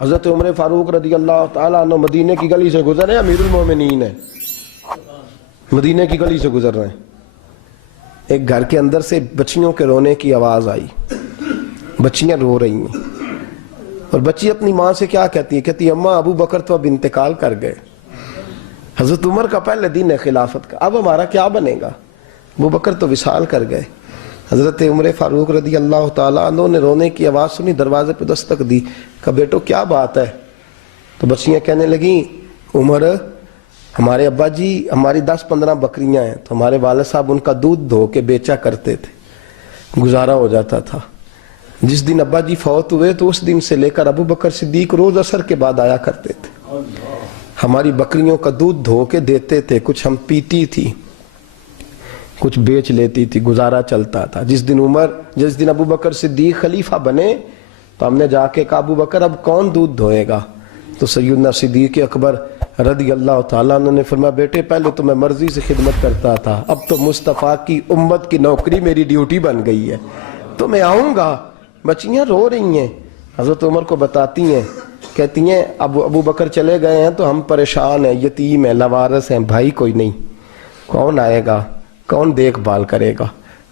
حضرت عمر فاروق رضی اللہ تعالیٰ عنہ مدینے کی گلی سے گزر رہے ہیں، امیر المومنین ہے، مدینے کی گلی سے گزر رہے ہیں، ایک گھر کے اندر سے بچیوں کے رونے کی آواز آئی، بچیاں رو رہی ہیں، اور بچی اپنی ماں سے کیا کہتی ہے؟ کہتی ہے اماں ابو بکر تو اب انتقال کر گئے، حضرت عمر کا پہلے دن ہے خلافت کا، اب ہمارا کیا بنے گا؟ ابو بکر تو وصال کر گئے۔ حضرت عمر فاروق رضی اللہ تعالیٰ عنہ نے رونے کی آواز سنی، دروازے پہ دستک دی، کہا بیٹو کیا بات ہے؟ تو بچیاں کہنے لگیں عمر ہمارے ابا جی ہماری 10-15 بکریاں ہیں، تو ہمارے والد صاحب ان کا دودھ دھو کے بیچا کرتے تھے، گزارا ہو جاتا تھا۔ جس دن ابا جی فوت ہوئے تو اس دن سے لے کر ابو بکر صدیق روز عصر کے بعد آیا کرتے تھے، ہماری بکریوں کا دودھ دھو کے دیتے تھے، کچھ ہم پیتی تھی، کچھ بیچ لیتی تھی، گزارا چلتا تھا۔ جس دن ابو بکر صدیق خلیفہ بنے تو ہم نے جا کے کہا ابو بکر اب کون دودھ دھوئے گا؟ تو سیدنا صدیق اکبر رضی اللہ تعالیٰ عنہ نے فرمایا بیٹے پہلے تو میں مرضی سے خدمت کرتا تھا، اب تو مصطفیٰ کی امت کی نوکری میری ڈیوٹی بن گئی ہے، تو میں آؤں گا۔ بچیاں رو رہی ہیں، حضرت عمر کو بتاتی ہیں، کہتی ہیں ابو بکر چلے گئے ہیں تو ہم پریشان ہیں، یتیم ہیں، لاوارث ہیں، بھائی کوئی نہیں، کون آئے گا، کون دیکھ بھال کرے گا؟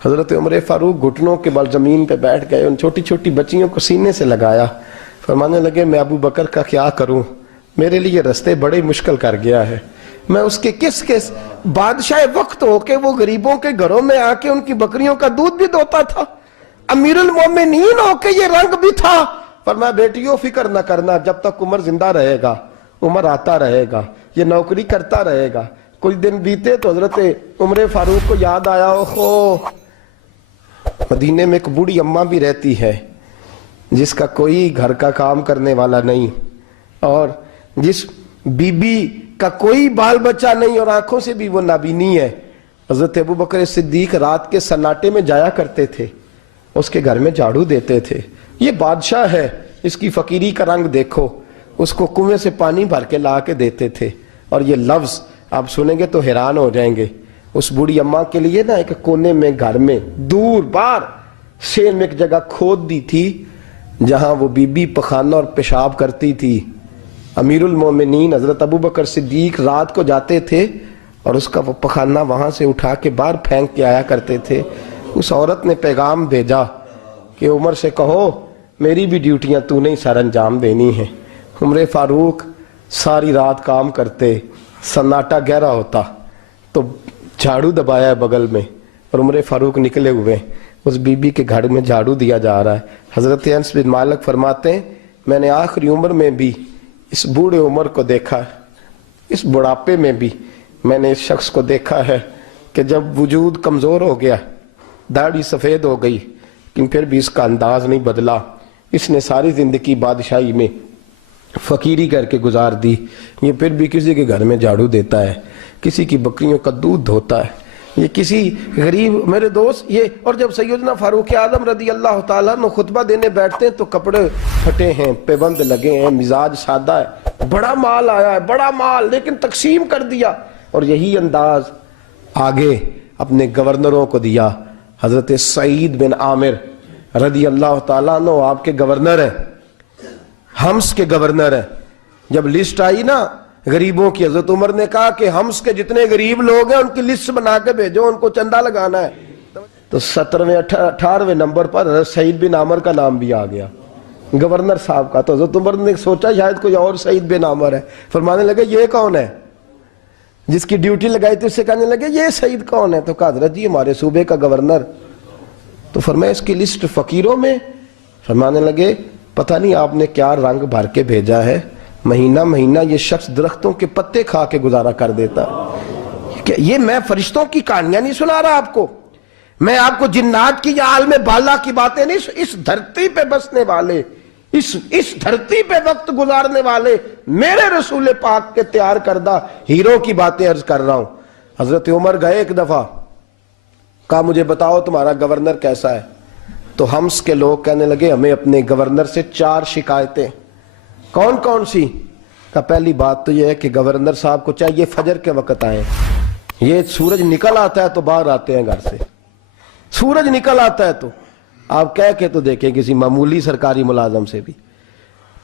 حضرت عمر فاروق گھٹنوں کے بل زمین پہ بیٹھ گئے، ان چھوٹی چھوٹی بچیوں کو سینے سے لگایا، فرمانے لگے میں ابو بکر کا کیا کروں، میرے لیے رستے بڑے مشکل کر گیا ہے، میں اس کے کس بادشاہ وقت ہو کے وہ غریبوں کے گھروں میں آ کے ان کی بکریوں کا دودھ بھی دوتا تھا، امیر المومنین ہو کے یہ رنگ بھی تھا۔ فرمایا بیٹیوں فکر نہ کرنا، جب تک عمر زندہ رہے گا، عمر آتا رہے گا، یہ نوکری کرتا رہے گا۔ کچھ دن بیتے تو حضرت عمر فاروق کو یاد آیا اوہو مدینے میں ایک بوڑھی اماں بھی رہتی ہے جس کا کوئی گھر کا کام کرنے والا نہیں، اور جس بی بی کا کوئی بال بچہ نہیں اور آنکھوں سے بھی وہ نابینی ہے۔ حضرت ابو بکر صدیق رات کے سناٹے میں جایا کرتے تھے، اس کے گھر میں جھاڑو دیتے تھے، یہ بادشاہ ہے، اس کی فقیری کا رنگ دیکھو، اس کو کنویں سے پانی بھر کے لا کے دیتے تھے۔ اور یہ لفظ آپ سنیں گے تو حیران ہو جائیں گے، اس بوڑھی اماں کے لیے نا ایک کونے میں گھر میں دور بار شیر میں ایک جگہ کھود دی تھی جہاں وہ بی بی پخانہ اور پیشاب کرتی تھی۔ امیر المومنین حضرت ابو بکر صدیق رات کو جاتے تھے اور اس کا وہ پخانہ وہاں سے اٹھا کے باہر پھینک کے آیا کرتے تھے۔ اس عورت نے پیغام بھیجا کہ عمر سے کہو میری بھی ڈیوٹیاں تو نہیں سر انجام دینی ہیں۔ عمر فاروق ساری رات کام کرتے، سناٹا گہرا ہوتا تو جھاڑو دبایا ہے بغل میں، اور عمر فاروق نکلے ہوئے اس بی بی کے گھر میں جھاڑو دیا جا رہا ہے۔ حضرت انس بن مالک فرماتے ہیں میں نے آخری عمر میں بھی اس بوڑھے عمر کو دیکھا ہے، اس بڑھاپے میں بھی میں نے اس شخص کو دیکھا ہے کہ جب وجود کمزور ہو گیا، داڑھی سفید ہو گئی، لیکن پھر بھی اس کا انداز نہیں بدلا، اس نے ساری زندگی بادشاہی میں فقیری کر کے گزار دی، یہ پھر بھی کسی کے گھر میں جھاڑو دیتا ہے، کسی کی بکریوں کا دودھ دھوتا ہے، یہ کسی غریب میرے دوست یہ۔ اور جب سیدنا فاروق اعظم رضی اللہ تعالیٰ عنہ خطبہ دینے بیٹھتے ہیں تو کپڑے پھٹے ہیں، پیبند لگے ہیں، مزاج سادہ ہے، بڑا مال آیا ہے، بڑا مال، لیکن تقسیم کر دیا، اور یہی انداز آگے اپنے گورنروں کو دیا۔ حضرت سعید بن عامر رضی اللہ تعالیٰ عنہ آپ کے گورنر ہیں، حمص کے گورنر ہیں۔ جب لسٹ آئی نا غریبوں کی، حضرت عمر نے کہا کہ حمص کے جتنے غریب لوگ ہیں ان کی لسٹ بنا کے بھیجو، ان کو چندہ لگانا ہے۔ تو 17ویں 18ویں نمبر پر حضرت سعید بن عامر کا نام بھی آ گیا، گورنر صاحب کا۔ تو حضرت عمر نے سوچا شاید کوئی اور سعید بن عامر ہے، فرمانے لگے یہ کون ہے؟ جس کی ڈیوٹی لگائی تھی اس سے کہنے لگے یہ سعید کون ہے؟ تو کہا حضرت جی ہمارے صوبے کا گورنر۔ تو فرمایا اس کی لسٹ فقیروں میں؟ فرمانے لگے پتہ نہیں آپ نے کیا رنگ بھر کے بھیجا ہے، مہینہ مہینہ یہ شخص درختوں کے پتے کھا کے گزارا کر دیتا ہے۔ یہ میں فرشتوں کی کہانیاں نہیں سنا رہا آپ کو، میں آپ کو جنات کی یا عالم بالا کی باتیں نہیں، اس دھرتی پہ بسنے والے، اس دھرتی پہ وقت گزارنے والے میرے رسول پاک کے تیار کردہ ہیرو کی باتیں عرض کر رہا ہوں۔ حضرت عمر گئے ایک دفعہ، کہا مجھے بتاؤ تمہارا گورنر کیسا ہے؟ تو حمص کے لوگ کہنے لگے ہمیں اپنے گورنر سے 4 شکایتیں۔ کون کون سی؟ کہ پہلی بات تو یہ ہے کہ گورنر صاحب کو چاہیے فجر کے وقت آئیں، یہ سورج نکل آتا ہے تو باہر آتے ہیں گھر سے، سورج نکل آتا ہے تو آپ کہہ کے تو دیکھیں کسی معمولی سرکاری ملازم سے بھی،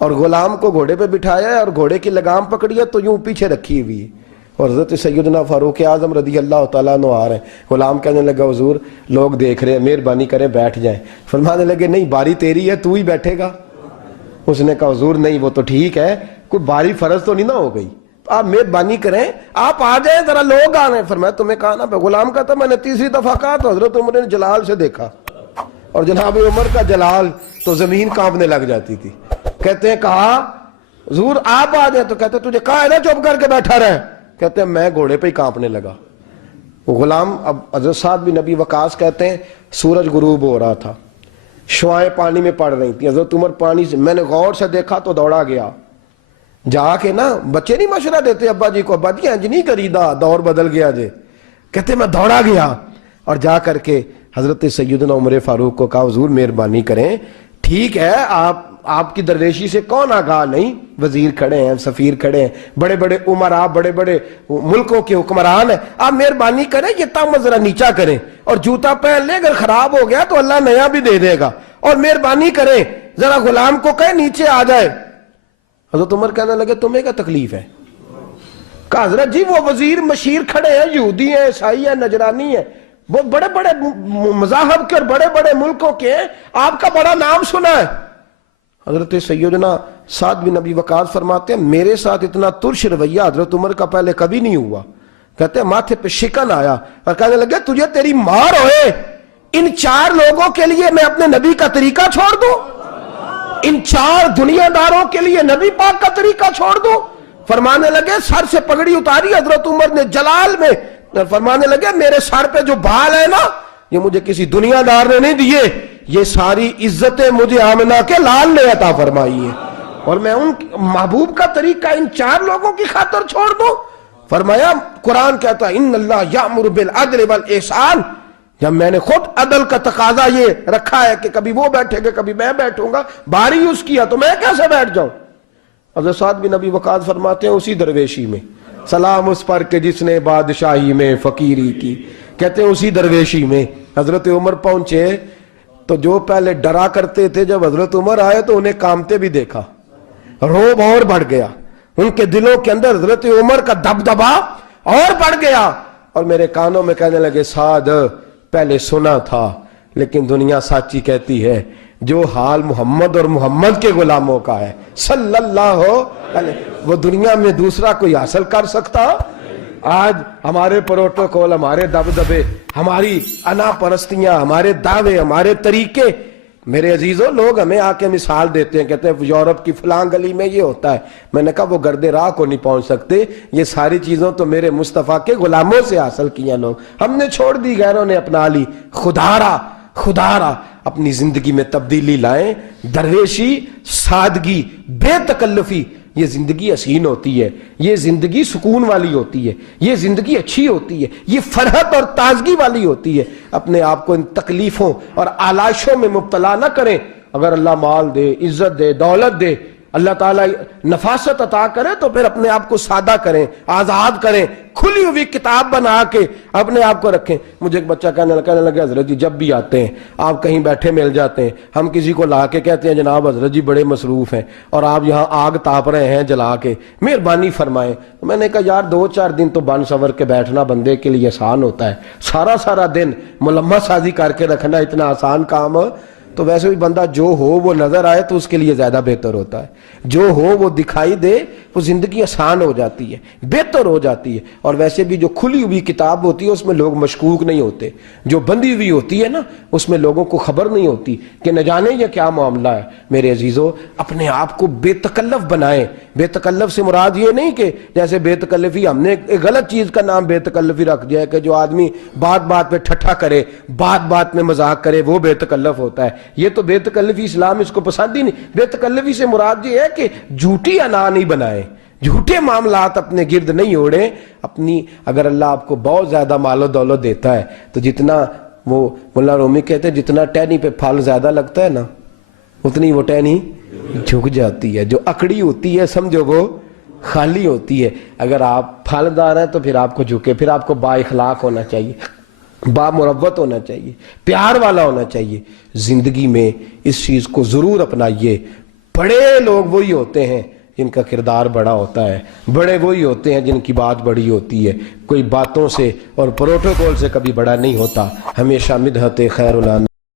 اور غلام کو گھوڑے پہ بٹھایا ہے اور گھوڑے کی لگام پکڑی ہے تو یوں پیچھے رکھی ہوئی ہے، اور حضرت سیدنا فاروق اعظم رضی اللہ تعالیٰ عنہ آ رہے ہیں۔ غلام کہنے لگا حضور لوگ دیکھ رہے ہیں، مہربانی کریں بیٹھ جائیں۔ فرمانے لگے نہیں، باری تیری ہے، تو ہی بیٹھے گا۔ اس نے کہا حضور نہیں، وہ تو ٹھیک ہے، کوئی باری فرض تو نہیں نہ ہو گئی، آپ مہربانی کریں آپ آ جائیں، ذرا لوگ آ رہے ہیں۔ فرمایا تمہیں کہا نا، غلام کا تھا، میں نے تیسری دفعہ کہا تو حضرت عمر نے جلال سے دیکھا، اور جناب عمر کا جلال تو زمین کانپنے لگ جاتی تھی۔ کہتے ہیں کہا حضور آپ آ جائیں، تو کہتے تجھے کہا ہے نا چپ کر کے بیٹھا رہے، کہتے ہیں میں گھوڑے پہ ہی کانپنے لگا۔ غلام اب حضرت سعد بن نبی وقاص کہتے ہیں سورج غروب ہو رہا تھا، شعائیں پانی میں پڑ رہی تھیں، حضرت عمر پانی سے، میں نے غور سے دیکھا تو دوڑا گیا، جا کے نا بچے نہیں مشورہ دیتے ابا جی کو، ابا جی انج نہیں کریدا، دور بدل گیا جے، کہتے میں دوڑا گیا اور جا کر کے حضرت سیدنا عمر فاروق کو کہا حضور مہربانی کریں، ٹھیک ہے آپ کی درویشی سے کون آگاہ نہیں، وزیر کھڑے ہیں، سفیر کھڑے ہیں، بڑے بڑے عمراء، بڑے بڑے ملکوں کے حکمران ہیں، آپ مہربانی کریں یہ تم ذرا نیچا کریں، اور جوتا پہن لے، اگر خراب ہو گیا تو اللہ نیا بھی دے دے گا، اور مہربانی کریں ذرا غلام کو کہیں نیچے آ جائے۔ حضرت عمر کہنے لگے تمہیں کیا تکلیف ہے؟ کہا حضرت جی وہ وزیر مشیر کھڑے ہیں، یہودی ہیں، عیسائی ہیں، نجرانی ہیں، وہ بڑے بڑے مذاہب کے اور بڑے بڑے ملکوں کے ہیں، آپ کا بڑا نام سنا ہے۔ حضرت سیدنا سعد بن نبی وقاص فرماتے ہیں میرے ساتھ اتنا ترش رویہ حضرت عمر کا پہلے کبھی نہیں ہوا، کہتے ہیں ماتھے پہ شکن آیا اور کہنے لگے تجھے تیری مار ہوئے، ان 4 لوگوں کے لیے میں اپنے نبی کا طریقہ چھوڑ دوں، ان 4 دنیا داروں کے لیے نبی پاک کا طریقہ چھوڑ دوں۔ فرمانے لگے سر سے پگڑی اتاری حضرت عمر نے جلال میں، فرمانے لگے میرے سر پہ جو بال ہے نا یہ مجھے کسی دنیا دار نے نہیں دیے، یہ ساری عزتیں مجھے آمنہ کے لال نے عطا فرمائی ہے، اور میں ان محبوب کا طریقہ ان 4 لوگوں کی خاطر چھوڑ دوں۔ فرمایا قرآن کہتا ہے ان اللہ یأمر بالعدل والاحسان، جب میں نے خود عدل کا تقاضا یہ رکھا ہے کہ کبھی وہ بیٹھے گا کبھی میں بیٹھوں گا، باری اس کیا تو میں کیسے بیٹھ جاؤں؟ حضرت سعد بن نبی وقاص فرماتے ہیں اسی درویشی میں سلام اس پر کہ جس نے بادشاہی میں فقیری کی، کہتے ہیں اسی درویشی میں حضرت عمر پہنچے تو جو پہلے ڈرا کرتے تھے جب حضرت عمر آئے تو انہیں کامتے بھی دیکھا، روب اور بڑھ گیا، ان کے دلوں کے اندر حضرت عمر کا دبدبا اور بڑھ گیا، اور میرے کانوں میں کہنے لگے سعد پہلے سنا تھا لیکن دنیا سچی کہتی ہے، جو حال محمد اور محمد کے غلاموں کا ہے صلی اللہ علیہ، وہ دنیا میں دوسرا کوئی حاصل کر سکتا؟ آج ہمارے پروٹوکول، ہمارے دبدبے، ہماری انا پرستیاں، ہمارے دعوے، ہمارے طریقے، میرے عزیزوں لوگ ہمیں آ کے مثال دیتے ہیں، کہتے ہیں یورپ کی فلاں گلی میں یہ ہوتا ہے، میں نے کہا وہ گرد راہ کو نہیں پہنچ سکتے، یہ ساری چیزوں تو میرے مصطفیٰ کے غلاموں سے حاصل کیا، لوگ ہم نے چھوڑ دی، غیروں نے اپنا لی۔ خدا را اپنی زندگی میں تبدیلی لائیں، درویشی، سادگی، بے تکلفی، یہ زندگی حسین ہوتی ہے، یہ زندگی سکون والی ہوتی ہے، یہ زندگی اچھی ہوتی ہے، یہ فرحت اور تازگی والی ہوتی ہے۔ اپنے آپ کو ان تکلیفوں اور آلائشوں میں مبتلا نہ کریں، اگر اللہ مال دے، عزت دے، دولت دے، اللہ تعالیٰ نفاست عطا کرے تو پھر اپنے آپ کو سادہ کریں، آزاد کریں، کھلی ہوئی کتاب بنا کے اپنے آپ کو رکھیں۔ مجھے ایک بچہ کہنے لگا حضرت جی جب بھی آتے ہیں آپ کہیں بیٹھے مل جاتے ہیں، ہم کسی کو لا کے کہتے ہیں جناب حضرت جی بڑے مصروف ہیں اور آپ یہاں آگ تاپ رہے ہیں جلا کے، مہربانی فرمائیں۔ میں نے کہا یار 2-4 دن تو بن سور کے بیٹھنا بندے کے لیے آسان ہوتا ہے، سارا دن ملمہ سازی کر کے رکھنا اتنا آسان کام، تو ویسے بھی بندہ جو ہو وہ نظر آئے تو اس کے لیے زیادہ بہتر ہوتا ہے، جو ہو وہ دکھائی دے، وہ زندگی آسان ہو جاتی ہے، بہتر ہو جاتی ہے۔ اور ویسے بھی جو کھلی ہوئی کتاب ہوتی ہے اس میں لوگ مشکوک نہیں ہوتے، جو بندی ہوئی ہوتی ہے نا اس میں لوگوں کو خبر نہیں ہوتی کہ نہ جانے یہ کیا معاملہ ہے۔ میرے عزیزوں اپنے آپ کو بے تکلف بنائیں۔ بے تکلف سے مراد یہ نہیں کہ جیسے بے تکلفی ہم نے ایک غلط چیز کا نام بے تکلفی رکھ دیا ہے کہ جو آدمی بات پہ ٹھٹھا کرے، بات میں مذاق کرے، وہ بے تکلف ہوتا ہے۔ یہ تو بے تکلفی اسلام اس کو پسند ہی نہیں۔ بے تکلفی سے مراد یہ ہے کہ جھوٹی انا نہیں بنائے، جھوٹے معاملات اپنے گرد نہیں اوڑے۔ اپنی اگر اللہ آپ کو بہت زیادہ مال و دولت دیتا ہے تو جتنا وہ مولانا رومی کہتے ہیں جتنا ٹہنی پہ پھل زیادہ لگتا ہے نا اتنی وہ ٹہنی جھک جاتی ہے، جو اکڑی ہوتی ہے سمجھو وہ خالی ہوتی ہے۔ اگر آپ پھلدار ہیں تو پھر آپ کو جھکے، پھر آپ کو با اخلاق ہونا چاہیے، با مروت ہونا چاہیے، پیار والا ہونا چاہیے۔ زندگی میں اس چیز کو ضرور اپنائیے، بڑے لوگ وہی ہوتے ہیں جن کا کردار بڑا ہوتا ہے، بڑے وہی ہوتے ہیں جن کی بات بڑی ہوتی ہے. کوئی باتوں سے اور پروٹوکول سے کبھی بڑا نہیں ہوتا. ہمیشہ مدحت خیر الانام